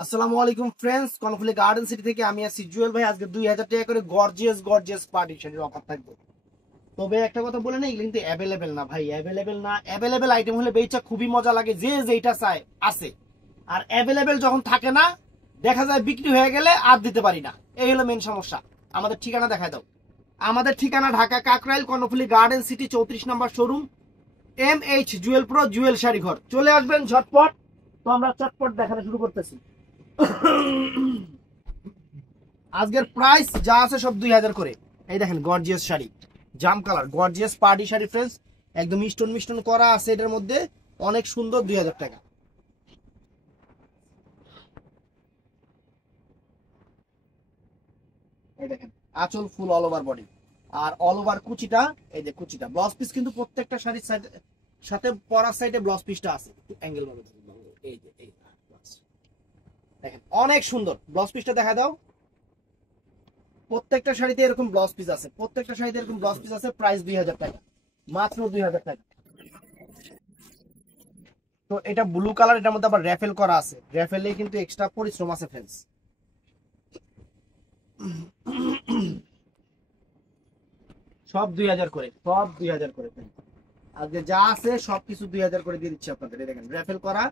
আসসালামু আলাইকুম friends, Karnaphuli garden city থেকে আমি আছি জুয়েল ভাই। আজকে 2000 টাকা করে গর্জিয়াস পার্টি শাড়ির অফার থাকবে। তবে একটা কথা বলে না, এগুলো কিন্তু অ্যাভেলেবেল না ভাই, অ্যাভেলেবেল না। অ্যাভেলেবেল আইটেম হলে বেচা খুবই মজা লাগে, যে যেটা চায় আছে। আর অ্যাভেলেবেল যখন থাকে না, দেখা যায় বিক্রি হয়ে গেলে আর দিতে পারি না, এই হলো মেন সমস্যা। আমাদের ঠিকানা দেখায় দাও। আমাদের ঠিকানা ঢাকা কাকরাইল, কর্ণফুলী গার্ডেন সিটি 34 নম্বর showroom, MH Jewel pro Jewel sari ঘর। চলে আসবেন ঝটপট। তো আমরা চটপট দেখানো শুরু করতেছি। আজকের প্রাইস যা আছে সব 2000 করে। এই দেখেন গর্জিয়াস শাড়ি, জাম colour, gorgeous party sari friends, একদম মিষ্টন করা আছে এটার মধ্যে, অনেক সুন্দর। 2000 টাকা। এই দেখেন আঁচল ফুল অল ওভার বডি, আর অল ওভার কুচিটা। এই যে কুচিটা, ব্লাউজ পিস কিন্তু প্রত্যেকটা শাড়ির সাথে পরার সাইডে ব্লাউজ পিসটা আছে। অ্যাঙ্গেল ভাবে এই যে এই দেখেন অনেক সুন্দর। ব্লাউজ পিসটা দেখা দাও। প্রত্যেকটা শাড়িতে এরকম ব্লাউজ পিস আছে, প্রত্যেকটা শাড়িতে এরকম ব্লাউজ পিস আছে। প্রাইস 2000 টাকা, মাত্র 2000 টাকা। তো এটা ব্লু কালার, এটার মধ্যে আবার র্যাফেল করা আছে। র্যাফেলে কিন্তু এক্সট্রা পরিশ্রম আছে ফ্রেন্ডস। সব 2000 করে, সব 2000 করে friends। আজকে যা আছে সবকিছু 2000 করে দিয়ে দিচ্ছি আপনাদের। এই দেখেন র্যাফেল করা,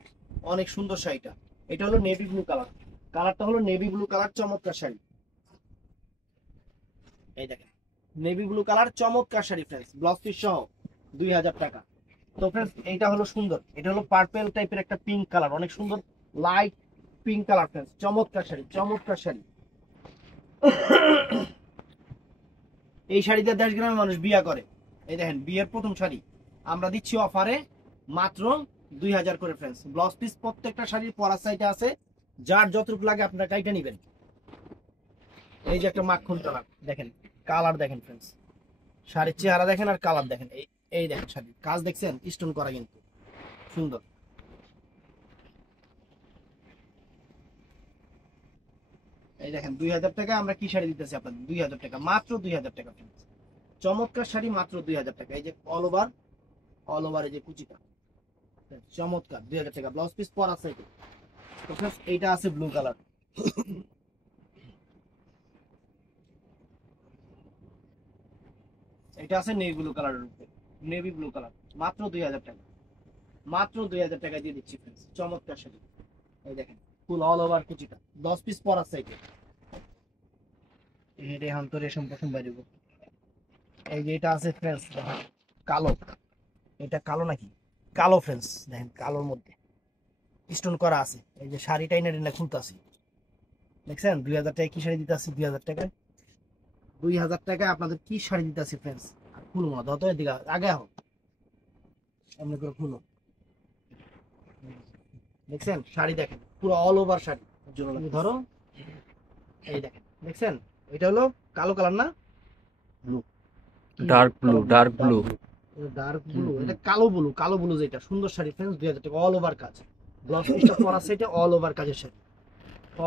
অনেক সুন্দর শাড়িটা। এটা হলো নেভি ব্লু কালার, কালারটা হলো নেভি ব্লু কালার, চমৎকার শাড়ি। এই দেখেন নেভি ব্লু কালার, চমৎকার শাড়ি ফ্রেন্ডস, ব্লাউজ পিস সহ 2000 টাকা। তো ফ্রেন্ডস এইটা হলো সুন্দর, এটা হলো পার্পল টাইপের একটা পিঙ্ক কালার, অনেক সুন্দর লাইট পিঙ্ক কালার ফ্রেন্ডস, চমৎকার শাড়ি, চমৎকার শাড়ি। এই শাড়িতে 10 গ্রামের মানুষ বিয়া করে। এই দেখেন বিয়ের প্রথম শাড়ি আমরা দিচ্ছি অফারে মাত্র 2000 করে ফ্রেন্ডস। ব্লাউজ পিস প্রত্যেকটা শাড়ির পরার সাইডে আছে, যার যতটুকু লাগে আপনারা কাইটা নেবেন। এই যে একটা মাখন কালার, দেখেন কালার দেখেন ফ্রেন্ডস, শাড়ির চেহারা দেখেন আর কালার দেখেন। এই এই দেখেন শাড়ির কাজ দেখছেন, স্টোন করা কিন্তু সুন্দর। এই দেখেন 2000 টাকা আমরা কি শাড়ি দিতেছি আপনাদের, 2000 টাকা, মাত্র 2000 টাকা friends। চমৎকার শাড়ি, মাত্র 2000 টাকা। এই যে অল ওভার, অল ওভার এই যে কুচিটা, চমৎকার। 2000 টাকা ব্লাউজ পিস পরা সাইডে। তো friends, এইটা আছে ব্লু কালার, এটা আছে নেভি ব্লু কালারের উপরে, নেভি ব্লু কালার, মাত্র 2000 টাকা, মাত্র 2000 টাকা দিয়ে দিচ্ছি ফ্রেন্ডস। চমৎকার শাড়ি। এই দেখেন ফুল অল ওভার কুচিটা, 10 পিস পরা সাইডে। রেহান তো রেশম পশম বাইরে। এই যে এটা আছে ফ্রেন্ডস, কালো, এটা কালো নাকি, কালো ফ্রেন্ডস, দেখেন কালোর মধ্যে স্টোন করা আছে। এই যে শাড়িটা এনে খুলতেছি, দেখছেন 2000 টাকায় কি শাড়ি দিতে আসি। 2000 টাকায়, 2000 টাকায় আপনাদের কি শাড়ি দিতে আসি ফ্রেন্ডস। খুলবো না, যত এদিকে আগে হোক, সামনে করে খুলো। দেখছেন শাড়ি দেখেন, পুরো অল ওভার শাড়ি। তুমি ধরো, এই দেখেন দেখছেন, এটা হলো কালো কালার না, blue, dark blue, dark blue. Dark blue, এটা কালো ব্লু, কালো ব্লু যেটা সুন্দর শাড়ি ফ্রেন্ডস। 2000 টাকা, অল ওভার কাজ। ব্লাউজ পিসটা পরা সেটা অল ওভার কাজের শাড়ি,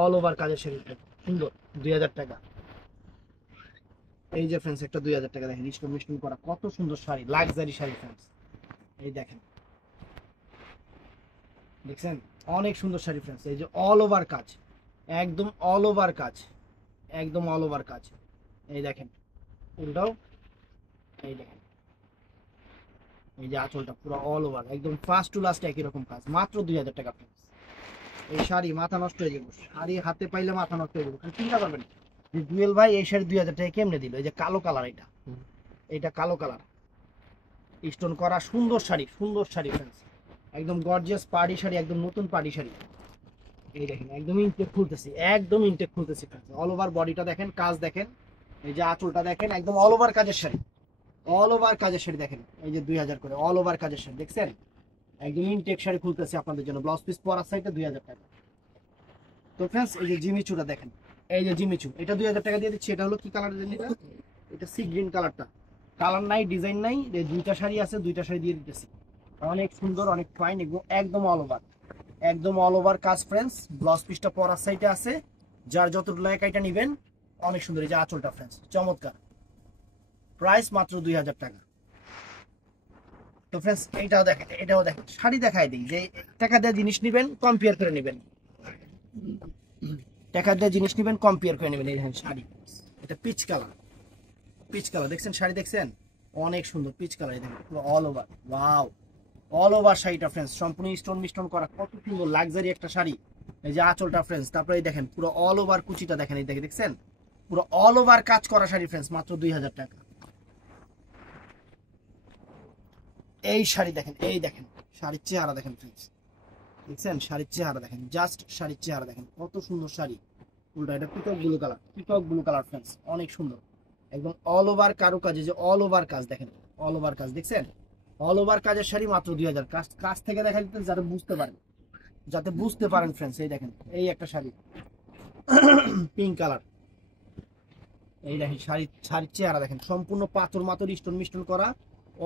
অল ওভার কাজের শাড়ি সুন্দর। 2000 টাকা। এই যে ফ্রেন্ডস একটা 2000 টাকা, দেখেন স্টোন মিস্টোন করা, কত সুন্দর শাড়ি, লাক্সারি শাড়ি ফ্রেন্ডস। এই দেখেন, দেখছেন অনেক সুন্দর শাড়ি ফ্রেন্ডস। এই যে অল ওভার কাজ, একদম অল ওভার কাজ, একদম অল ওভার কাজ। এই দেখেন উল্টাও, এই দেখেন এই যে আঁচলটা পুরো অল ওভার, একদম ফার্স্ট টু লাস্ট একই রকম কাজ, মাত্র 2000 টাকা ফ্রেন্ডস। এই শাড়ি মাথা নষ্ট হয়ে যাবে, শাড়ি হাতে পাইলে মাথা নষ্ট হয়ে যাবে। চিন্তা করবেন যে জুয়েল ভাই এই শাড়ি 2000 টাকা কেমনে দিল। এই যে কালো কালার, এটা এটা কালো কালার, স্টোন করা সুন্দর শাড়ি, সুন্দর শাড়ি ফ্রেন্ডস, একদম গর্জিয়াস পার্টি শাড়ি, একদম নতুন পার্টি শাড়ি। এই দেখেন একদম ইনটেক খুলতেছি, একদম ইনটেক খুলতেছি ফ্রেন্ডস। অল ওভার বডিটা দেখেন, কাজ দেখেন, এই যে আঁচলটা দেখেন, একদম অল ওভার কাজের শাড়ি, অল ওভার কাজের শাড়ি দেখেন। এই যে 2000 করে অল ওভার কাজের শাড়ি, দেখছেন একদম ইনটেক শাড়ি খুলতেছি আপনাদের জন্য। ব্লাউজ পিস পরার সাইডে 2000 টাকা। তো ফ্রেন্ডস এই যে জিমিচুটা দেখেন, এই যে জিমিচু, এটা 2000 টাকা দিয়ে দিচ্ছি। এটা হলো কি কালার জানি, এটা এটা সি গ্রিন কালারটা, কালার নাই ডিজাইন নাই, এই দুইটা শাড়ি আছে, দুইটা শাড়ি দিয়ে দিতেছি। অনেক সুন্দর, অনেক ফাইন, একদম অল ওভার, একদম অল ওভার কাজ ফ্রেন্ডস। ব্লাউজ পিসটা পরার সাইডে আছে, যার যতটুকু লাগে এটা নেবেন। অনেক সুন্দর, এই যে আঁচলটা ফ্রেন্ডস, চমৎকার। প্রাইস মাত্র 2000 টাকা। তো ফ্রেন্ডস এইটাও দেখেন, এটাও দেখেন, শাড়ি দেখাই দিই যে টাকা দিয়ে জিনিস নেবেন, কম্পেয়ার করে নেবেন। টাকা দিয়ে জিনিস নেবেন, কম্পেয়ার করে নেবেন। এই দেখেন শাড়ি, এটা পিচ কালার, পিচ কালার দেখছেন, শাড়ি দেখছেন অনেক সুন্দর পিচ কালার। এই দেখেন পুরো all over, wow, all over শাড়িটা ফ্রেন্ডস সম্পূর্ণ স্টোন মিস্টোন করা, কত সুন্দর লাক্সারি একটা শাড়ি। এই যে আঁচলটা ফ্রেন্ডস, তারপরে এই দেখেন পুরো অল ওভার কুচিটা দেখেন, এই দেখেন পুরো অল ওভার কাজ করা শাড়ি ফ্রেন্ডস, মাত্র 2000 টাকা। এই শাড়ি দেখেন, এই দেখেন শাড়ির চেহারা দেখেন ফ্রেন্ডস, দেখছেন শাড়ির চেহারা দেখেন, জাস্ট শাড়ির চেহারা দেখেন কত সুন্দর শাড়ি। উল্টা এটা peacock blue colour, peacock blue colour friends, অনেক সুন্দর একদম অল ওভার কারুকাজ। যে অল ওভার কাজ দেখেন, অল ওভার কাজ দেখছেন, অল ওভার কাজের শাড়ি মাত্র 2000। কাজ থেকে দেখা দিতে যাতে বুঝতে পারেন, যাতে বুঝতে পারেন ফ্রেন্ডস। এই দেখেন এই একটা শাড়ি পিঙ্ক কালার, এই দেখেন শাড়ির চেহারা দেখেন সম্পূর্ণ পাথর মাথর স্টোন মিস্টোন করা,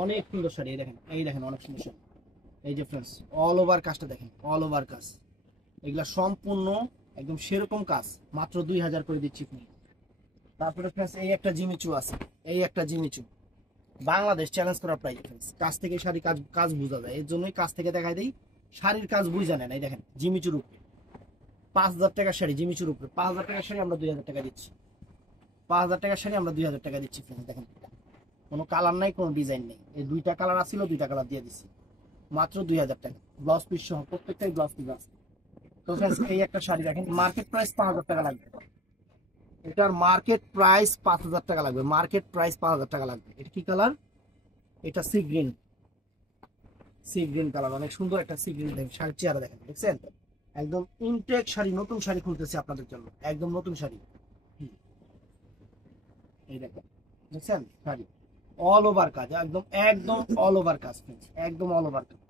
অনেক সুন্দর শাড়ি। এই দেখেন, এই দেখেন অনেক সুন্দর শাড়ি। এই যে ফ্রেন্ডস অল ওভার কাজটা দেখেন, অল ওভার কাজ, এগুলা সম্পূর্ণ একদম সেরকম কাজ, মাত্র 2000 করে দিচ্ছি। তারপরে ফ্রেন্ডস এই একটা জিমিচু আছে, এই একটা জিমিচু বাংলাদেশ চ্যালেঞ্জ করা প্রাইস ফ্রেন্ডস। কাজ থেকে শাড়ি কাজ কাজ বোঝা যায়, এর জন্যই কাজ থেকে দেখাই দেই, শাড়ির কাজ বুঝে নেন। এই দেখেন জিমিচুর উপরে 5000 টাকার শাড়ি, জিমিচুর উপরে 5000 টাকার শাড়ি আমরা 2000 টাকা দিচ্ছি। 5000 টাকার শাড়ি আমরা 2000 টাকা দিচ্ছি ফ্রেন্ডস। দেখেন কোনো কালার নাই, কোনো ডিজাইন নেই, এই দুইটা কালার আসছিল, দুইটা কালার দিয়ে দিচ্ছি মাত্র 2000 টাকা, ব্লাউজ পিস সহ প্রত্যেকটাই ব্লাউজ পিস আছে। তো ফ্রেন্ডস এই একটা শাড়ি দেখেন, মার্কেট প্রাইস 5000 টাকা লাগবে, এটার মার্কেট প্রাইস 5000 টাকা লাগবে, মার্কেট প্রাইস 5000 টাকা লাগবে। এটা কি কালার? এটা sea green, sea green colour, অনেক সুন্দর একটা সি গ্রিন। দেখেন শাড়ির চেহারা দেখেন, দেখছেন একদম ইনটেক শাড়ি, নতুন শাড়ি খুলতেছে আপনাদের জন্য, একদম নতুন শাড়ি। এই দেখেন, দেখছেন শাড়ি অল ওভার কাজ, একদম একদম অল ওভার কাজ, একদম অল ওভার কাজ।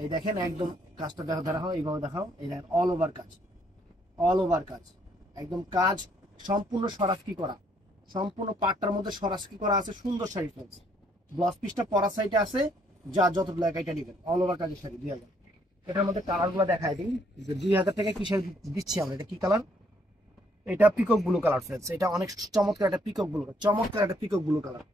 এই দেখেন একদম কাজটা দেখাও, এইভাবে দেখাও, এই দেখেন অল ওভার কাজ, অল ওভার কাজ, একদম কাজ সম্পূর্ণ সরাসরি করা, সম্পূর্ণ পাটটার মধ্যে সরাসরি করা আছে, সুন্দর শাড়ি ফ্রেন্ডস। ব্লাউজ পিসটা পরা সাইডে আছে, যা যত ব্ল্যাক এটা নেবেন, অল ওভার কাজের শাড়ি 2000। এটার মধ্যে কালারগুলো দেখাই দিই যে 2000 টাকায় কি শাড়ি দিচ্ছি আমরা। এটা কি কালার? এটা পিকক ব্লু কালার ফ্রেন্ডস, এটা অনেক চমৎকার একটা পিকক ব্লু, চমৎকার একটা পিকক ব্লু কালার,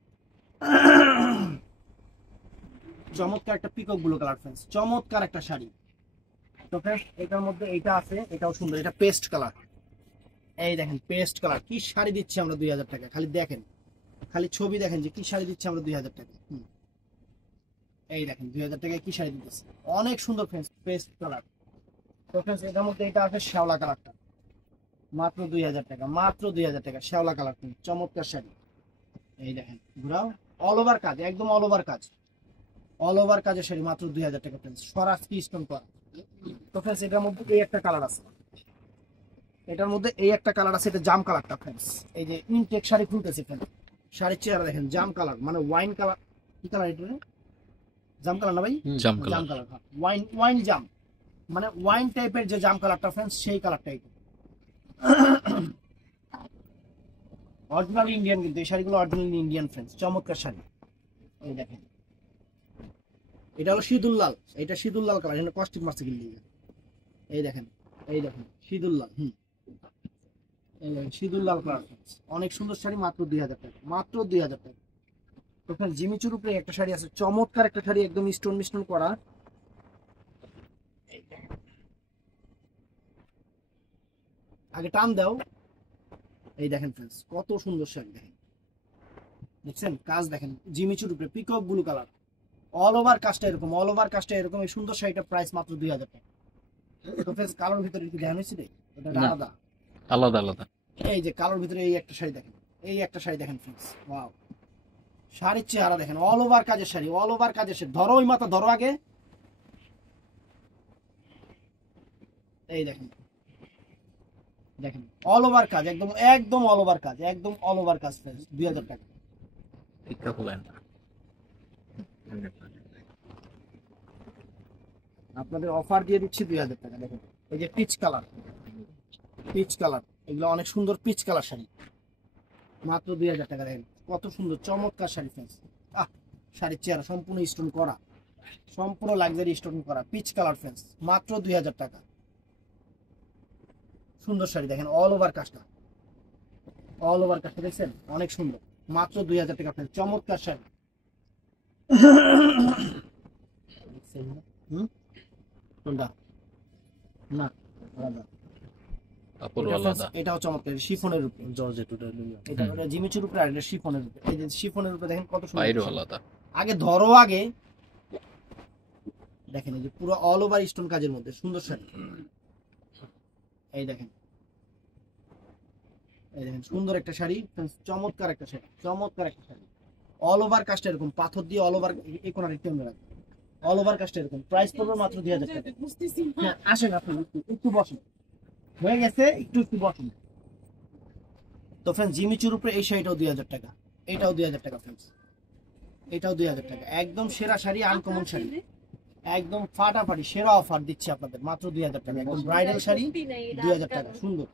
চমৎকার একটা পিকক ব্লু কালার ফ্রেন্ডস, চমৎকার একটা শাড়ি। তো ফ্রেন্ডস এটার মধ্যে এইটা আছে, এটাও সুন্দর, এটা পেস্ট কালার। এই দেখেন পেস্ট কালার, কি শাড়ি দিচ্ছি আমরা 2000 টাকা, খালি দেখেন, খালি ছবি দেখেন যে কি শাড়ি দিচ্ছি আমরা 2000 টাকা। এই দেখেন 2000 টাকায় কি শাড়ি দিতেছে, অনেক সুন্দর ফ্রেন্ডস, পেস্ট কালার। তো ফ্রেন্ডস এটার মধ্যে এটা আছে শ্যাওলা কালারটা, মাত্র 2000 টাকা, মাত্র 2000 টাকা শ্যাওলা কালার, চমৎকার শাড়ি। এই দেখেন ঘুরাও, অল ওভার কাজ, একদম অল ওভার কাজ, অল ওভার কাজের শাড়ি মাত্র 2000 টাকা ফ্রেন্ডস, সরাসরি স্টোন করা। তো ফ্রেন্ডস এটার মধ্যে এই একটা কালার আছে, এটার মধ্যে এই একটা কালার আছে, এটা জাম কালারটা ফ্রেন্ডস। এই যে ইনটেক শাড়ি খুলতেছে ফ্রেন্ডস, শাড়ির চেহারা দেখেন জাম কালার, মানে ওয়াইন কালার। কি কালার এটা? জাম কালার না ভাই? জাম জাম কালার। কালার, ওয়াইন, ওয়াইন জাম, মানে ওয়াইন টাইপের যে জাম কালারটা ফ্রেন্ডস, সেই কালারটাই। অরিজিনাল ইন্ডিয়ান, কিন্তু এই শাড়িগুলো অরিজিনাল ইন্ডিয়ান ফ্রেন্ডস, চমৎকার শাড়ি। এই দেখেন এটা হলো সিঁদুর লাল, এটা সিঁদুর লাল কালার, এটা কস্টিক মারছে কিন্তু। এই দেখেন, এই দেখেন সিঁদুর লাল, এই দেখেন সিঁদুর লাল কালার, অনেক সুন্দর শাড়ি, মাত্র 2000 টাকা, মাত্র 2000 টাকা। ওখানে জিমিচুর উপরে একটা শাড়ি আছে, চমৎকার একটা শাড়ি, একদম স্টোন মিস্টোন করা। আগে টান দাও। এই দেখেন ফ্রেন্ডস কত সুন্দর শাড়ি, দেখেন দেখছেন কাজ দেখেন, জিমিচুর উপরে peacock blue colour, all over কাজটা এরকম, অল ওভার কাজটা এরকম। এই সুন্দর শাড়িটার প্রাইস মাত্র 2000 টাকা। তো ফ্রেন্ডস কালোর ভিতরে কি ধ্যান হয়েছে রে? এটা না, আলাদা, আলাদা আলাদা। এই যে কালোর ভিতরে এই একটা শাড়ি দেখেন, এই একটা শাড়ি দেখেন ফ্রেন্ডস, ওয়াও, শাড়ির চেহারা দেখেন, অল ওভার কাজের শাড়ি, অল ওভার কাজের শাড়ি। ধরো ওই মাথা ধরো আগে, এই দেখেন, দেখেন অল ওভার কাজ, একদম একদম অল ওভার কাজ, একদম অল ওভার কাজ ফ্রেন্ডস, 2000 টাকা। এটা হলেন না। আপনাদের অফার দিয়ে দিচ্ছি 2000 টাকা। দেখেন এই যে পিচ কালার, পিচ কালার, এগুলো অনেক সুন্দর পিচ কালার শাড়ি, মাত্র 2000 টাকা। দেখেন কত সুন্দর চমৎকার শাড়ি ফ্রেন্ডস, আহ শাড়ির চেহারা সম্পূর্ণ স্টোন করা, সম্পূর্ণ লাক্সারি স্টোন করা, পিচ কালার ফ্রেন্ডস, মাত্র 2000 টাকা। সুন্দর শাড়ি দেখেন, অল ওভার কাজটা, অল ওভার কাজটা দেখছেন অনেক সুন্দর, মাত্র 2000 টাকা ফ্রেন্ডস, চমৎকার শাড়ি। হুম কোনটা? না আলাদা, কাপড় এটা আলাদা। এটাও চমৎকার শিফনের উপরে, এটা ওটা জিমিচুর উপরে আর এটা শিফনের উপরে। এই যে শিফনের উপরে দেখেন কত সুন্দর বাইরেও শাড়ি। আলাদা। আগে ধরো আগে দেখেন এই যে পুরো অল ওভার স্টোন কাজের মধ্যে সুন্দর শাড়ি। এই দেখেন, এই দেখেন সুন্দর একটা শাড়ি, চমৎকার একটা শাড়ি, চমৎকার একটা শাড়ি। অল ওভার কাজটা এরকম পাথর দিয়ে অল ওভার, এই কোনার একটু আমরা রাখবো, অল ওভার কাজটা এরকম। প্রাইস পড়বে মাত্র 2000 টাকা। হ্যাঁ আসেন আপনি একটু বসেন, হয়ে গেছে একটু বসেন। তো ফ্রেন্ডস জিমিচুর উপরে এই শাড়িটাও 2000 টাকা, এটাও 2000 টাকা ফ্রেন্ডস, এটাও 2000 টাকা। একদম সেরা শাড়ি, আনকমন শাড়ি, একদম ফাটাফাটি সেরা অফার দিচ্ছি আপনাদের মাত্র 2000 টাকা। একদম ব্রাইডাল শাড়ি 2000 টাকা, সুন্দর।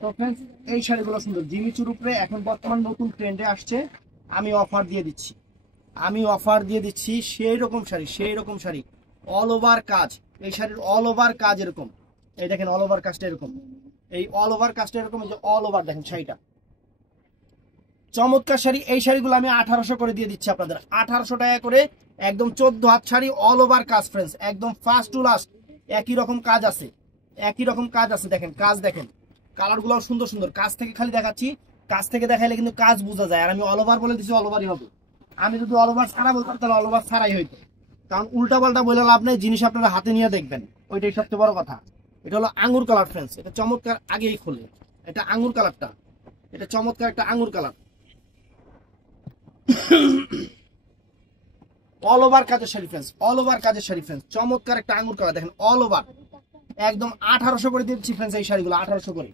তো ফ্রেন্ডস এই শাড়িগুলো সুন্দর জিমিচুর উপরে এখন বর্তমান নতুন ট্রেন্ডে আসছে। আমি অফার দিয়ে দিচ্ছি, আমি অফার দিয়ে দিচ্ছি সেই রকম শাড়ি, সেই রকম শাড়ি অল ওভার কাজ। এই শাড়ির অল ওভার কাজ এরকম, এই দেখেন অল ওভার কাজটা এরকম, এই অল ওভার কাজটা এরকম, এই যে অল ওভার দেখেন শাড়িটা চমৎকার শাড়ি। এই শাড়িগুলো আমি 1800 করে দিয়ে দিচ্ছি আপনাদের, 1800 টাকা করে। একদম 14 হাত শাড়ি অল ওভার কাজ ফ্রেন্ডস, একদম ফার্স্ট টু লাস্ট একই রকম কাজ আছে, একই রকম কাজ আছে। দেখেন কাজ দেখেন, কালারগুলো সুন্দর সুন্দর। কাজ থেকে খালি দেখাচ্ছি, কাজ থেকে দেখাইলে কিন্তু কাজ বোঝা যায়। আর আমি অল ওভার বলে দিচ্ছি, অল ওভারই হবে। আমি যদি অল ওভার ছাড়া বলতাম তাহলে অল ওভার ছাড়াই হইতো, কারণ উল্টা পাল্টা বলে লাভ নেই। জিনিস আপনারা হাতে নিয়ে দেখবেন, ওইটাই সবচেয়ে বড় কথা। এটা হলো আঙ্গুর কালার ফ্রেন্ডস, এটা চমৎকার। আগেই খুলে এটা আঙ্গুর কালারটা, এটা চমৎকার একটা আঙ্গুর কালার, অল ওভার কাজের শাড়ি ফ্রেন্ডস, অল ওভার কাজের শাড়ি ফ্রেন্ডস, চমৎকার একটা আঙ্গুর কালার দেখেন অল ওভার। একদম 1800 করে দিচ্ছি ফ্রেন্ডস এই শাড়িগুলো, 1800 করে।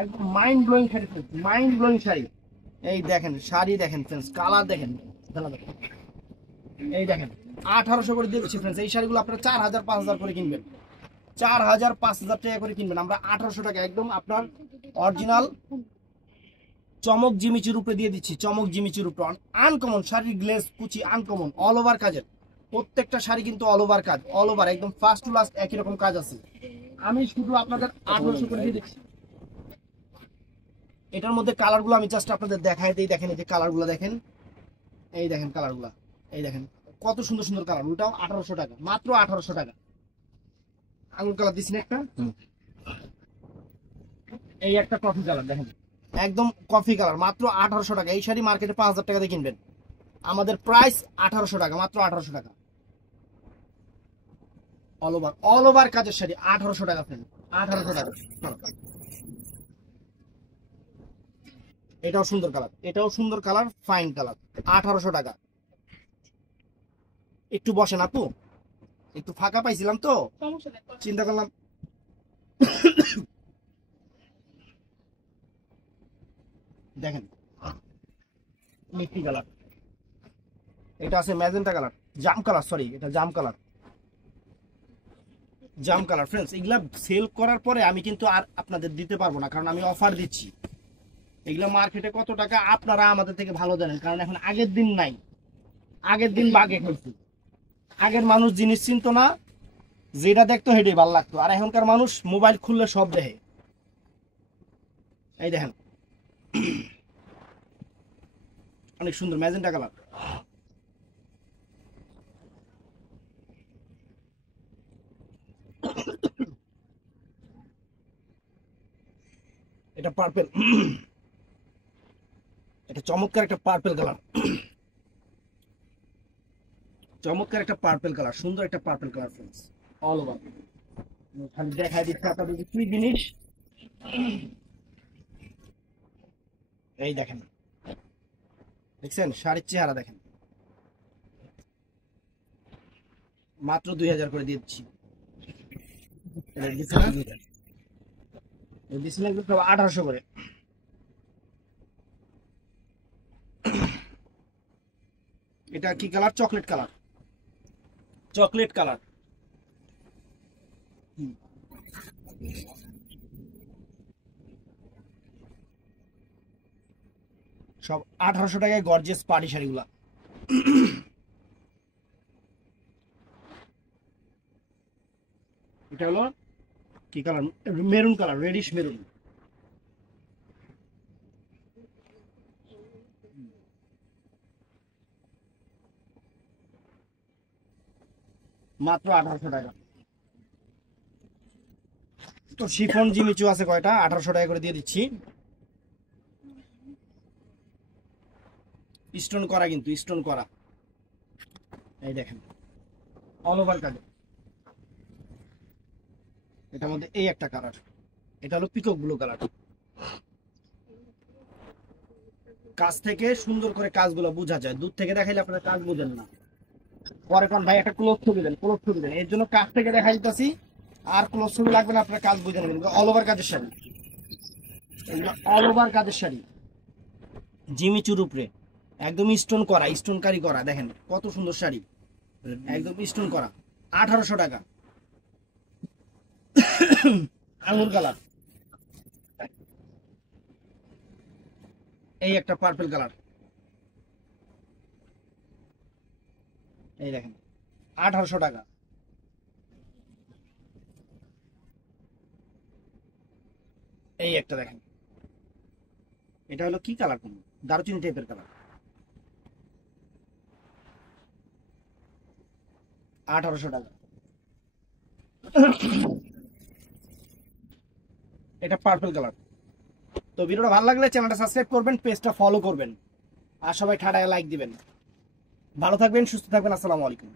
একদম mind blowing sari friends, mind blowing sari. এই দেখেন শাড়ি দেখেন ফ্রেন্ডস, কালার দেখেন, এই দেখেন 1800 করে দিচ্ছি ফ্রেন্ডস। এই শাড়িগুলো আপনারা 4000 5000 করে কিনবেন, 4000 5000 টাকা করে কিনবেন, আমরা 1800 টাকা একদম আপনার অরিজিনাল চমক জিমিচুর উপরে দিয়ে দিচ্ছি। চমক জিমিচুর উপরে আনকমন শাড়ির গ্লেজ কুচি আনকমন অল ওভার কাজের, প্রত্যেকটা শাড়ি কিন্তু অল ওভার কাজ, অল ওভার একদম ফার্স্ট টু লাস্ট একই রকম কাজ আছে। আমি শুধু আপনাদের 1800 করে দিয়ে দিচ্ছি। এটার মধ্যে কালারগুলো আমি জাস্ট আপনাদের দেখাই দিই, দেখেন এই যে কালারগুলো দেখেন, এই দেখেন কালারগুলো, এই দেখেন কত সুন্দর সুন্দর কালার। ওটাও 1800 টাকা, মাত্র 1800 টাকা। আঙুর কালার দিচ্ছি না একটা, এই একটা কফি কালার দেখেন, একদম কফি কালার, মাত্র 1800 টাকা। এই শাড়ি মার্কেটে 5000 টাকা দিয়ে কিনবেন, আমাদের প্রাইস 1800 টাকা, মাত্র 1800 টাকা। অল ওভার কাজের শাড়ি 1800 টাকা ফ্রেন্ড, 1800 টাকা। এটাও সুন্দর কালার, এটাও সুন্দর কালার, ফাইন কালার, 1800 টাকা। একটু বসেন আপু, একটু ফাঁকা পাইছিলাম তো চিন্তা করলাম। দেখেন মিষ্টি কালার, এটা আছে ম্যাজেন্টা কালার, জাম কালার, সরি এটা জাম কালার, জাম কালার ফ্রেন্ডস। এগুলা সেল করার পরে আমি কিন্তু আর আপনাদের দিতে পারবো না, কারণ আমি অফার দিচ্ছি। এগুলা মার্কেটে কত টাকা আপনারা আমাদের থেকে ভালো জানেন, কারণ এখন আগের দিন নাই, আগের দিন বাগে খেলছি। আগের মানুষ জিনিস চিনতো না, যেটা দেখতো সেটাই ভালো লাগতো। আর এখনকার মানুষ মোবাইল খুললে সব দেখে। এই দেখেন অনেক সুন্দর ম্যাজেন্টা কালার, এটা পার্পেল, এটা চমৎকার একটা পার্পেল কালার, চমৎকার একটা পার্পেল কালার, সুন্দর একটা purple colour friends all over. খালি দেখাই দিচ্ছি আপনাদের কি জিনিস, এই দেখেন দেখছেন শাড়ির চেহারা দেখেন, মাত্র 2000 করে দিয়ে দিচ্ছি। দিচ্ছিলাম 1800 করে। এটা কি colour? Chocolate colour, chocolate colour. সব 1800 টাকায় গর্জিয়াস পার্টি শাড়িগুলা। এটা হলো কি colour? Maroon colour, radish maroon. মাত্র 1800 টাকা। তো শিফন জিমিচু আছে কয়টা, 1800 টাকা করে দিয়ে দিচ্ছি। স্টোন করা, কিন্তু স্টোন করা, এই দেখেন অল ওভার কাজ। এটার মধ্যে এই একটা কালার, এটা হলো পিকক ব্লু কালার। কাছ থেকে সুন্দর করে কাজগুলো বোঝা যায়, দূর থেকে দেখাইলে আপনারা কাজ বোঝেন না। পরে কোন ভাই একটা ক্লোজ ছবি দেন, ক্লোজ ছবি দেন, এর জন্য কাছ থেকে দেখা দিতেছি। আর ক্লোজ ছবি লাগবে না, আপনার কাজ বোঝেন। অল ওভার কাজের শাড়ি, অল ওভার কাজের শাড়ি জিমিচুর উপরে একদম স্টোন করা, স্টোন কারি করা। দেখেন কত সুন্দর শাড়ি, একদম স্টোন করা। 1800 টাকা। আঙুর কালার, এই একটা পার্পল কালার, এই দেখেন 1800 টাকা। এই একটা দেখেন, এটা হলো কি কালার, কোন দারুচিনি টাইপের কালার, 1800 টাকা। এটা পার্পল কালার। তো ভিডিওটা ভালো লাগলে চ্যানেলটা সাবস্ক্রাইব করবেন, পেজটা ফলো করবেন, আর সবাই ঠাডায় লাইক দিবেন। ভালো থাকবেন, সুস্থ থাকবেন, আসসালামু আলাইকুম।